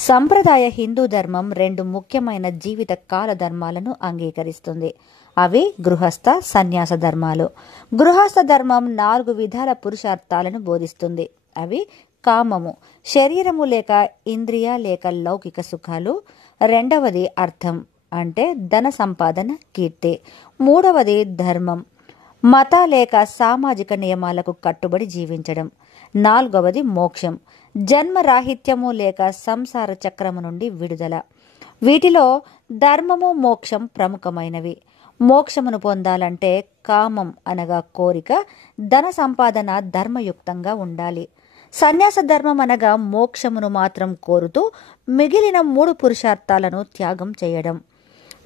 సంప్రదాయ హిందూ ధర్మం రెండు ముఖ్యమైన జీవిత కాల ధర్మాలను అంగీకరిస్తుంది. అవి గృహస్థ, సన్యాస ధర్మాలు. గృహస్థ ధర్మం 4 విధాల పురుషార్థాలను బోధిస్తుంది. అవి కామము, శరీరము లేక ఇంద్రియ లేక లౌకిక సుఖాలు. రెండవది అర్థం, అంటే ధన సంపాదన, కీర్తి. మూడవది ధర్మం, మత లేక సామాజిక నియమాలకు కట్టుబడి జీవించడం. నాలుగవది మోక్షం, జన్మరాహిత్యము లేక సంసార చక్రము నుండి విడుదల. వీటిలో ధర్మము, మోక్షం ప్రముఖమైనవి. మోక్షమును పొందాలంటే కామం అనగా కోరిక, ధన సంపాదన ధర్మయుక్తంగా ఉండాలి. సన్యాస ధర్మం అనగా మోక్షమును మాత్రం కోరుతూ మిగిలిన 3 పురుషార్థాలను త్యాగం చేయడం.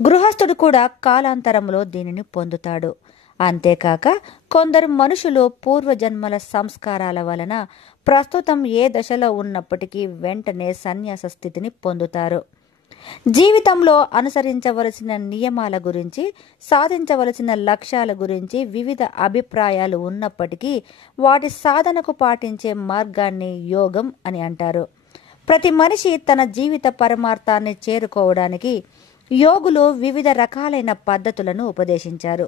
గృహస్థుడు కూడా కాలాంతరంలో దీనిని పొందుతాడు. అంతేకాక కొందరు మనుషులు పూర్వజన్మల సంస్కారాల వలన ప్రస్తుతం ఏ దశలో ఉన్నప్పటికీ వెంటనే సన్యాస స్థితిని పొందుతారు. జీవితంలో అనుసరించవలసిన నియమాల గురించి, సాధించవలసిన లక్ష్యాల గురించి వివిధ అభిప్రాయాలు ఉన్నప్పటికీ వాటి సాధనకు పాటించే మార్గాన్ని యోగం అని అంటారు. ప్రతి మనిషి తన జీవిత పరమార్థాన్ని చేరుకోవడానికి యోగులు వివిధ రకాలైన పద్ధతులను ఉపదేశించారు.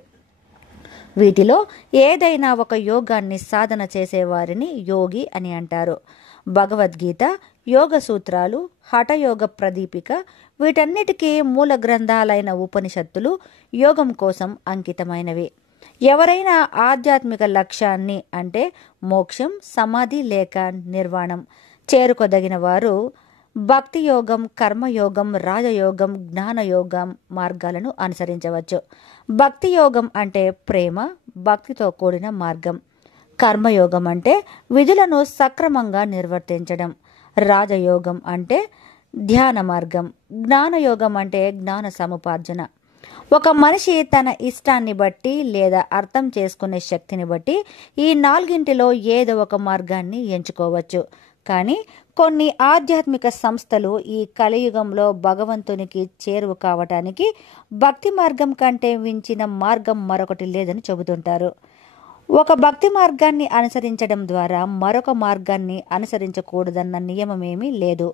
వీటిలో ఏదైనా ఒక యోగాన్ని సాధన చేసేవారిని యోగి అని అంటారు. భగవద్గీత, యోగ సూత్రాలు, హఠయోగ ప్రదీపిక, వీటన్నిటికీ మూల గ్రంథాలైన ఉపనిషత్తులు యోగం కోసం అంకితమైనవి. ఎవరైనా ఆధ్యాత్మిక లక్ష్యాన్ని, అంటే మోక్షం, సమాధి లేక నిర్వాణం చేరుకోదగిన వారు భక్తి యోగం, కర్మయోగం, రాజయోగం, జ్ఞానయోగం మార్గాలను అనుసరించవచ్చు. భక్తి యోగం అంటే ప్రేమ, భక్తితో కూడిన మార్గం. కర్మయోగం అంటే విధులను సక్రమంగా నిర్వర్తించడం. రాజయోగం అంటే ధ్యాన మార్గం. జ్ఞానయోగం అంటే జ్ఞాన సముపార్జన. ఒక మనిషి తన ఇష్టాన్ని బట్టి లేదా అర్థం చేసుకునే శక్తిని బట్టి ఈ 4ంటిలో ఏదో ఒక మార్గాన్ని ఎంచుకోవచ్చు. కానీ కొన్ని ఆధ్యాత్మిక సంస్థలు ఈ కలియుగంలో భగవంతునికి చేరువ కావటానికి భక్తి మార్గం కంటే మించిన మార్గం మరొకటి లేదని చెబుతుంటారు. ఒక భక్తి మార్గాన్ని అనుసరించడం ద్వారా మరొక మార్గాన్ని అనుసరించకూడదన్న నియమమేమీ లేదు.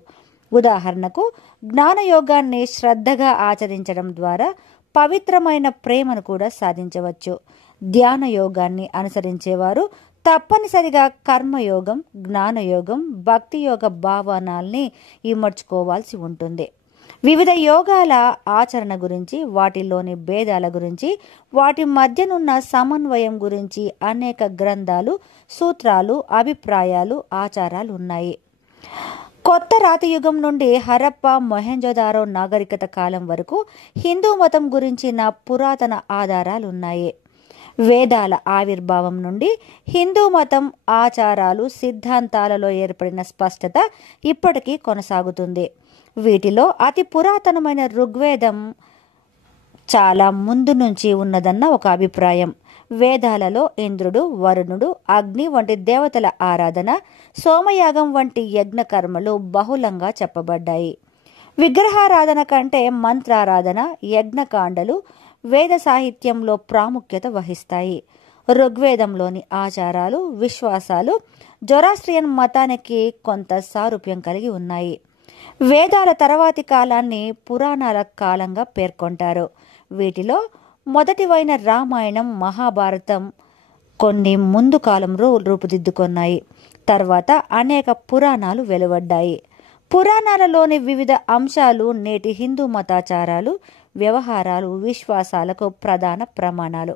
ఉదాహరణకు జ్ఞానయోగాన్ని శ్రద్ధగా ఆచరించడం ద్వారా పవిత్రమైన ప్రేమను కూడా సాధించవచ్చు. ధ్యాన యోగాన్ని అనుసరించేవారు తప్పనిసరిగా కర్మయోగం, జ్ఞానయోగం, భక్తి యోగ భావనాల్ని ఇమర్చుకోవాల్సి ఉంటుంది. వివిధ యోగాల ఆచరణ గురించి, వాటిలోని భేదాల గురించి, వాటి మధ్యనున్న సమన్వయం గురించి అనేక గ్రంథాలు, సూత్రాలు, అభిప్రాయాలు, ఆచారాలు ఉన్నాయి. కొత్త రాతి యుగం నుండి హరప్ప, మొహెంజోదారో నాగరికత కాలం వరకు హిందూ మతం గురించిన పురాతన ఆధారాలు ఉన్నాయి. వేదాల ఆవిర్భావం నుండి హిందూ మతం ఆచారాలు, సిద్ధాంతాలలో ఏర్పడిన స్పష్టత ఇప్పటికీ కొనసాగుతుంది. వీటిలో అతి పురాతనమైన ఋగ్వేదం చాలా ముందు నుంచి ఉన్నదన్న ఒక అభిప్రాయం. వేదాలలో ఇంద్రుడు, వరుణుడు, అగ్ని వంటి దేవతల ఆరాధన, సోమయాగం వంటి యజ్ఞ కర్మలు బహుళంగా చెప్పబడ్డాయి. విగ్రహారాధన కంటే మంత్రారాధన, యజ్ఞకాండలు వేద సాహిత్యంలో ప్రాముఖ్యత వహిస్తాయి. ఋగ్వేదంలోని ఆచారాలు, విశ్వాసాలు జొరాస్ట్రియన్ మతానికి కొంత సారూప్యం కలిగి ఉన్నాయి. వేదాల తర్వాతి కాలాన్ని పురాణాల కాలంగా పేర్కొంటారు. వీటిలో మొదటివైన రామాయణం, మహాభారతం కొన్ని ముందు కాలంలో రూపుదిద్దుకొన్నాయి. తర్వాత అనేక పురాణాలు వెలువడ్డాయి. పురాణాలలోని వివిధ అంశాలు నేటి హిందూ మతాచారాలు, వ్యవహారాలు, విశ్వాసాలకు ప్రధాన ప్రమాణాలు.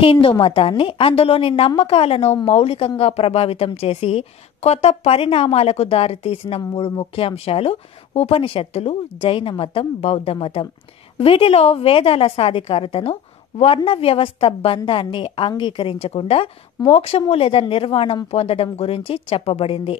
హిందూ మతాన్ని, అందులోని నమ్మకాలను మౌలికంగా ప్రభావితం చేసి కొత్త పరిణామాలకు దారితీసిన 3 ముఖ్యాంశాలు ఉపనిషత్తులు, జైన మతం, బౌద్ధ మతం. వీటిలో వేదాల సాధికారతను, వర్ణ వ్యవస్థ బంధాన్ని అంగీకరించకుండా మోక్షము లేదా నిర్వాణం పొందడం గురించి చెప్పబడింది.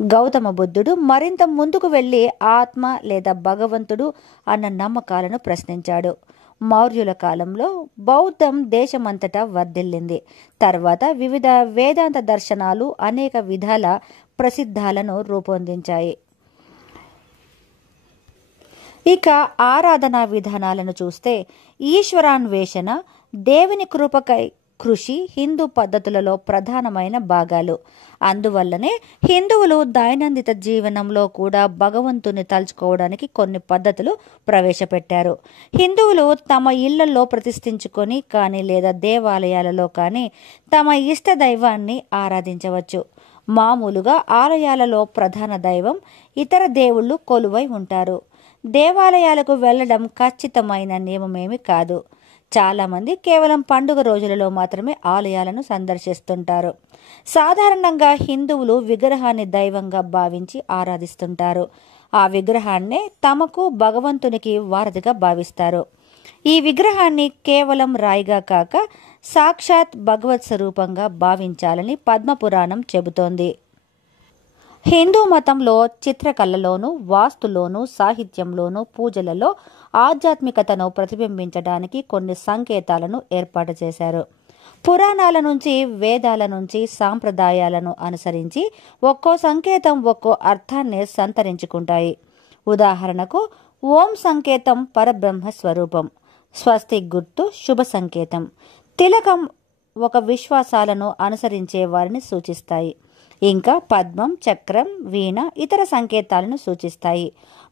గౌతమ బుద్ధుడు మరింత ముందుకు వెళ్లి ఆత్మ లేదా భగవంతుడు అన్న నమ్మకాలను ప్రశ్నించాడు. మౌర్యుల కాలంలో బౌద్ధం దేశమంతటా వర్ధిల్లింది. తర్వాత వివిధ వేదాంత దర్శనాలు అనేక విధాల ప్రసిద్ధాలను రూపొందించాయి. ఇక ఆరాధనా విధానాలను చూస్తే ఈశ్వరాన్వేషణ, దేవుని కృషి హిందూ పద్ధతులలో ప్రధానమైన భాగాలు. అందువల్లనే హిందువులు దైనందిన జీవనంలో కూడా భగవంతుని తలుచుకోవడానికి కొన్ని పద్ధతులు ప్రవేశపెట్టారు. హిందువులు తమ ఇళ్లలో ప్రతిష్ఠించుకొని కానీ లేదా దేవాలయాలలో కానీ తమ ఇష్ట దైవాన్ని ఆరాధించవచ్చు. మామూలుగా ఆలయాలలో ప్రధాన దైవం, ఇతర దేవుళ్ళు కొలువై ఉంటారు. దేవాలయాలకు వెళ్లడం ఖచ్చితమైన నియమమేమి కాదు. చాలామంది కేవలం పండుగ రోజులలో మాత్రమే ఆలయాలను సందర్శిస్తుంటారు. సాధారణంగా హిందువులు విగ్రహాన్ని దైవంగా భావించి ఆరాధిస్తుంటారు. ఆ విగ్రహాన్నే తమకు భగవంతునికి వారధిగా భావిస్తారు. ఈ విగ్రహాన్ని కేవలం రాయిగా కాక సాక్షాత్ భగవత్ స్వరూపంగా భావించాలని పద్మపురాణం చెబుతోంది. హిందూ మతంలో చిత్రకళలోను, వాస్తులోను, సాహిత్యంలోను, పూజలలో ఆధ్యాత్మికతను ప్రతిబింబించడానికి కొన్ని సంకేతాలను ఏర్పాటు చేశారు. పురాణాల నుంచి, వేదాల నుంచి, సాంప్రదాయాలను అనుసరించి ఒక్కో సంకేతం ఒక్కో అర్థాన్ని సంతరించుకుంటాయి. ఉదాహరణకు, ఓం సంకేతం పరబ్రహ్మ స్వరూపం, స్వస్తిక్ గుర్తు శుభ సంకేతం, తిలకం ఒక విశ్వాసాలను అనుసరించే వారిని సూచిస్తాయి. ఇంకా పద్మం, చక్రం, వీణ ఇతర సంకేతాలను సూచిస్తాయి.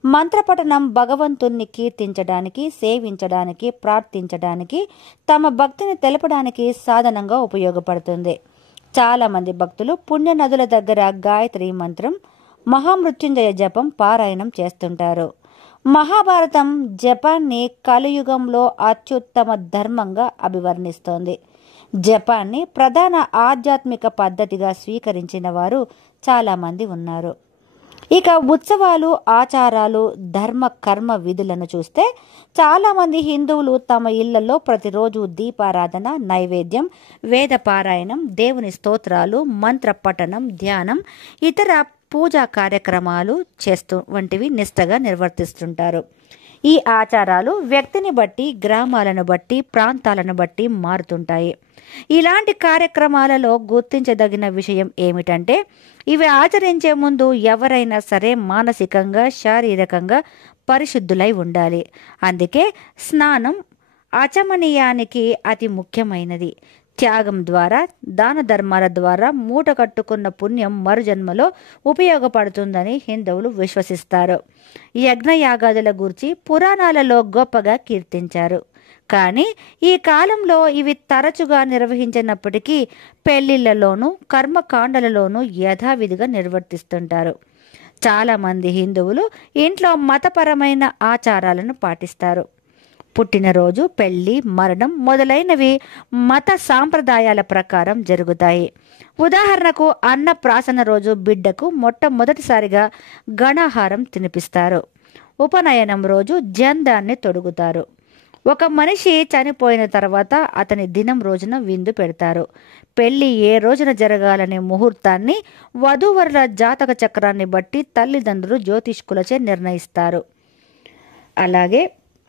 మంత్రపఠనం భగవంతుణ్ణి కీర్తించడానికి, సేవించడానికి, ప్రార్థించడానికి, తమ భక్తిని తెలపడానికి సాధనంగా ఉపయోగపడుతుంది. చాలామంది భక్తులు పుణ్య నదుల దగ్గర గాయత్రి మంత్రం, మహామృత్యుంజయ జపం పారాయణం చేస్తుంటారు. మహాభారతం జపాన్ని కలియుగంలో అత్యుత్తమ ధర్మంగా అభివర్ణిస్తోంది. జపాన్ని ప్రధాన ఆధ్యాత్మిక పద్ధతిగా స్వీకరించిన వారు చాలామంది ఉన్నారు. ఇక ఉత్సవాలు, ఆచారాలు, ధర్మ కర్మ విధులను చూస్తే చాలామంది హిందువులు తమ ఇళ్లలో ప్రతిరోజు దీపారాధన, నైవేద్యం, వేద పారాయణం, దేవుని స్తోత్రాలు, మంత్ర పఠనం, ధ్యానం, ఇతర పూజా కార్యక్రమాలు వంటివి నిష్ఠగా నిర్వర్తిస్తుంటారు. ఈ ఆచారాలు వ్యక్తిని బట్టి, గ్రామాలను బట్టి, ప్రాంతాలను బట్టి మారుతుంటాయి. ఇలాంటి కార్యక్రమాలలో గుర్తించదగిన విషయం ఏమిటంటే, ఇవి ఆచరించే ముందు ఎవరైనా సరే మానసికంగా, శారీరకంగా పరిశుద్ధులై ఉండాలి. అందుకే స్నానం ఆచమనీయానికి అతి ముఖ్యమైనది. త్యాగం ద్వారా, దాన ధర్మాల ద్వారా మూట కట్టుకున్న పుణ్యం మరుజన్మలో ఉపయోగపడుతుందని హిందువులు విశ్వసిస్తారు. యజ్ఞయాగాదుల గురించి పురాణాలలో గొప్పగా కీర్తించారు. కానీ ఈ కాలంలో ఇవి తరచుగా నిర్వహించినప్పటికీ పెళ్లిళ్లలోనూ, కర్మకాండలలోనూ యథావిధిగా నిర్వర్తిస్తుంటారు. చాలామంది హిందువులు ఇంట్లో మతపరమైన ఆచారాలను పాటిస్తారు. పుట్టినరోజు, పెళ్లి, మరణం మొదలైనవి మత సాంప్రదాయాల ప్రకారం జరుగుతాయి. ఉదాహరణకు, అన్నప్రాసన రోజు బిడ్డకు మొట్టమొదటిసారిగా ఘనాహారం తినిపిస్తారు. ఉపనయనం రోజు జందాన్ని తొడుగుతారు. ఒక మనిషి చనిపోయిన తర్వాత అతని దినం రోజున విందు పెడతారు. పెళ్లి ఏ రోజున జరగాలనే ముహూర్తాన్ని వధూవరుల జాతక చక్రాన్ని బట్టి తల్లిదండ్రులు జ్యోతిష్కులచే నిర్ణయిస్తారు. అలాగే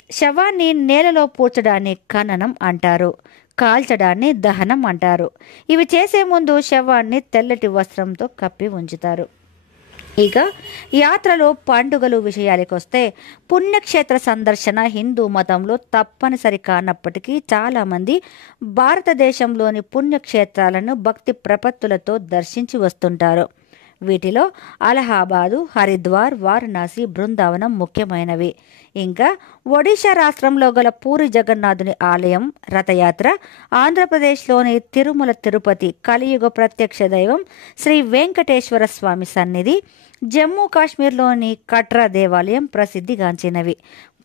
శవాన్ని నేలలో పూడ్చడాన్ని ఖననం అంటారు, కాల్చడాన్ని దహనం అంటారు. ఇవి చేసే ముందు శవాన్ని తెల్లటి వస్త్రంతో కప్పి ఉంచుతారు. ఇక యాత్రలు, పండుగలు విషయానికి వస్తే పుణ్యక్షేత్ర సందర్శన హిందూ మతంలో తప్పనిసరి కానప్పటికీ చాలామంది భారతదేశంలోని పుణ్యక్షేత్రాలను భక్తి ప్రపత్తులతో దర్శించి వస్తుంటారు. వీటిలో అలహాబాదు, హరిద్వార్, వారణాసి, బృందావనం ముఖ్యమైనవి. ఇంకా ఒడిశా రాష్ట్రంలో గల పూరి జగన్నాథుని ఆలయం, రథయాత్ర, ఆంధ్రప్రదేశ్లోని తిరుమల తిరుపతి కలియుగ ప్రత్యక్ష దైవం శ్రీ వెంకటేశ్వర స్వామి సన్నిధి, జమ్మూ కాశ్మీర్లోని కట్రా దేవాలయం ప్రసిద్ధిగాంచినవి.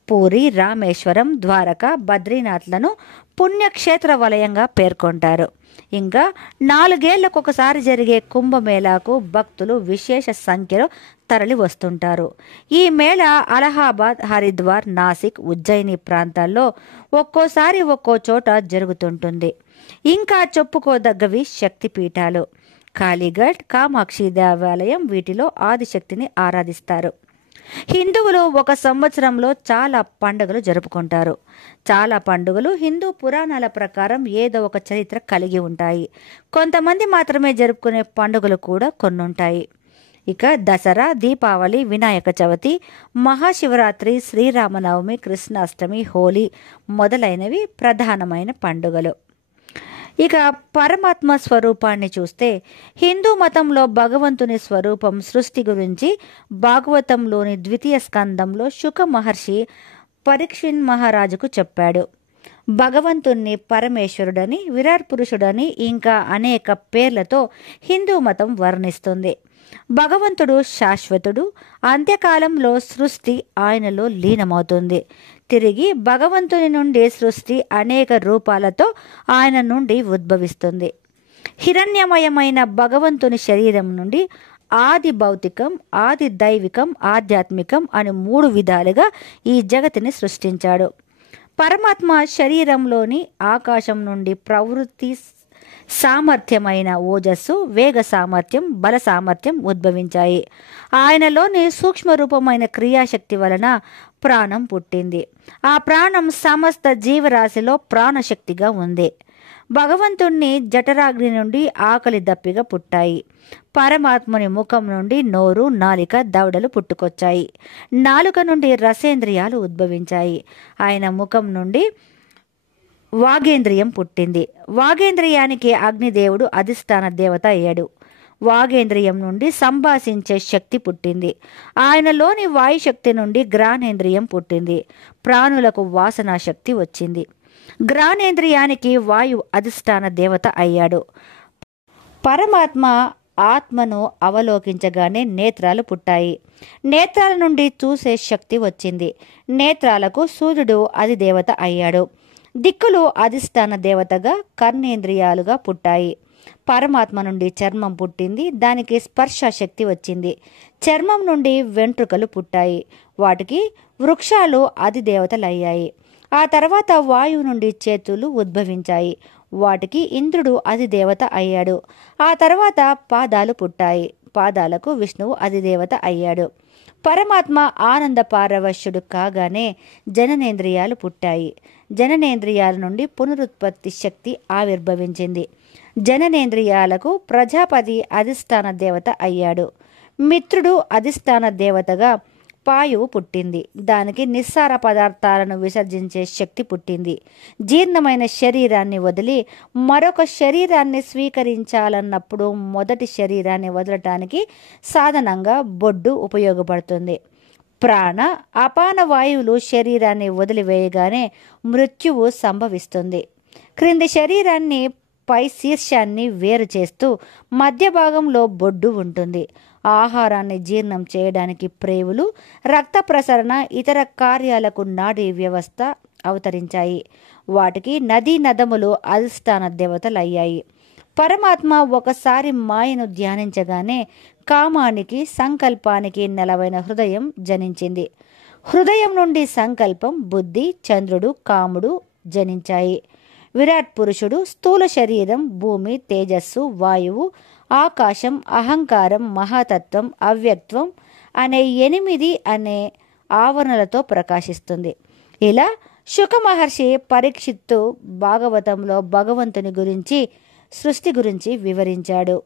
పూరి, రామేశ్వరం, ద్వారకా, బద్రీనాథ్లను పుణ్యక్షేత్ర వలయంగా పేర్కొంటారు. ఇంకా 4 ఏళ్లకొకసారి జరిగే కుంభమేళాకు భక్తులు విశేష సంఖ్యలో తరలి వస్తుంటారు. ఈ మేళ అలహాబాద్, హరిద్వార్, నాసిక్, ఉజ్జయిని ప్రాంతాల్లో ఒక్కోసారి ఒక్కో చోట జరుగుతుంటుంది. ఇంకా చెప్పుకోదగ్గవి శక్తిపీఠాలు. కాళీఘట్, కామాక్షి దేవాలయం వీటిలో ఆదిశక్తిని ఆరాధిస్తారు. హిందువులు ఒక సంవత్సరంలో చాలా పండుగలు జరుపుకుంటారు. చాలా పండుగలు హిందూ పురాణాల ప్రకారం ఏదో ఒక చరిత్ర కలిగి ఉంటాయి. కొంతమంది మాత్రమే జరుపుకునే పండుగలు కూడా కొన్నుంటాయి. ఇక దసరా, దీపావళి, వినాయక చవితి, మహాశివరాత్రి, శ్రీరామనవమి, కృష్ణాష్టమి, హోలీ మొదలైనవి ప్రధానమైన పండుగలు. ఇక పరమాత్మ స్వరూపాన్ని చూస్తే హిందూ మతంలో భగవంతుని స్వరూపం సృష్టి గురించి భాగవతంలోని ద్వితీయ స్కందంలో శుక మహర్షి పరీక్షిన్ మహారాజుకు చెప్పాడు. భగవంతుణ్ణి పరమేశ్వరుడని, విరాట్ పురుషుడని ఇంకా అనేక పేర్లతో హిందూ మతం వర్ణిస్తుంది. భగవంతుడు శాశ్వతుడు. అంత్యకాలంలో సృష్టి ఆయనలో లీనమవుతుంది. తిరిగి భగవంతుని నుండి సృష్టి అనేక రూపాలతో ఆయన నుండి ఉద్భవిస్తుంది. హిరణ్యమయమైన భగవంతుని శరీరం నుండి ఆది భౌతికం, ఆది దైవికం, ఆధ్యాత్మికం అని 3 విధాలుగా ఈ జగతిని సృష్టించాడు. పరమాత్మ శరీరంలోని ఆకాశం నుండి ప్రవృత్తి సామర్థ్యమైన ఓజస్సు, వేగ సామర్థ్యం, బల సామర్థ్యం ఉద్భవించాయి. ఆయనలోని సూక్ష్మ రూపమైన క్రియాశక్తి వలన ప్రాణం పుట్టింది. ఆ ప్రాణం సమస్త జీవరాశిలో ప్రాణశక్తిగా ఉంది. భగవంతుణ్ణి జఠరాగ్ని నుండి ఆకలి దప్పిగా పుట్టాయి. పరమాత్ముని ముఖం నుండి నోరు, నాలిక, దవడలు పుట్టుకొచ్చాయి. నాలుక నుండి రసేంద్రియాలు ఉద్భవించాయి. ఆయన ముఖం నుండి వాగేంద్రియం పుట్టింది. వాగేంద్రియానికి అగ్నిదేవుడు అధిష్టాన దేవత అయ్యాడు. వాగేంద్రియం నుండి సంభాషించే శక్తి పుట్టింది. ఆయనలోని వాయుశక్తి నుండి గ్రానేంద్రియం పుట్టింది. ప్రాణులకు వాసనా శక్తి వచ్చింది. గ్రానేంద్రియానికి వాయు అధిష్టాన దేవత అయ్యాడు. పరమాత్మ ఆత్మను అవలోకించగానే నేత్రాలు పుట్టాయి. నేత్రాల నుండి చూసే శక్తి వచ్చింది. నేత్రాలకు సూర్యుడు అధిదేవత అయ్యాడు. దిక్కులు అధిష్టాన దేవతగా, కర్ణేంద్రియాలుగా పుట్టాయి. పరమాత్మ నుండి చర్మం పుట్టింది. దానికి స్పర్శ శక్తి వచ్చింది. చర్మం నుండి వెంట్రుకలు పుట్టాయి. వాటికి వృక్షాలు అధిదేవతలయ్యాయి. ఆ తర్వాత వాయువు నుండి చేతులు ఉద్భవించాయి. వాటికి ఇంద్రుడు అధిదేవత అయ్యాడు. ఆ తర్వాత పాదాలు పుట్టాయి. పాదాలకు విష్ణువు అధిదేవత అయ్యాడు. పరమాత్మ ఆనంద పారవశ్యుడు కాగానే జననేంద్రియాలు పుట్టాయి. జననేంద్రియాల నుండి పునరుత్పత్తి శక్తి ఆవిర్భవించింది. జననేంద్రియాలకు ప్రజాపతి అధిష్టాన దేవత అయ్యాడు. మిత్రుడు అధిష్టాన దేవతగా పాయువు పుట్టింది. దానికి నిస్సార పదార్థాలను విసర్జించే శక్తి పుట్టింది. జీర్ణమైన శరీరాన్ని వదిలి మరొక శరీరాన్ని స్వీకరించాలన్నప్పుడు మొదటి శరీరాన్ని వదలటానికి సాధనంగా బొడ్డు ఉపయోగపడుతుంది. ప్రాణ అపాన వాయువులు శరీరాన్ని వదిలివేయగానే మృత్యువు సంభవిస్తుంది. క్రింది శరీరాన్ని పై శీర్షాన్ని వేరు చేస్తూ మధ్య భాగంలో బొడ్డు ఉంటుంది. ఆహారాన్ని జీర్ణం చేయడానికి ప్రేవులు, రక్త ప్రసరణ, ఇతర కార్యాలకు నాడీ వ్యవస్థ అవతరించాయి. వాటికి నదీ నదములు అధిష్టాన దేవతలయ్యాయి. పరమాత్మ ఒకసారి మాయను ధ్యానించగానే కామానికి, సంకల్పానికి నెలవైన హృదయం జనించింది. హృదయం నుండి సంకల్పం, బుద్ధి, చంద్రుడు, కాముడు జనించాయి. విరాట్ పురుషుడు, స్థూల శరీరం, భూమి, తేజస్సు, వాయువు, ఆకాశం, అహంకారం, మహాతత్వం, అవ్యక్తం అనే 8 అనే ఆవరణలతో ప్రకాశిస్తుంది. ఇలా శుక మహర్షి పరీక్షిత్తు భాగవతంలో భగవంతుని గురించి, సృష్టి గురించి వివరించాడు.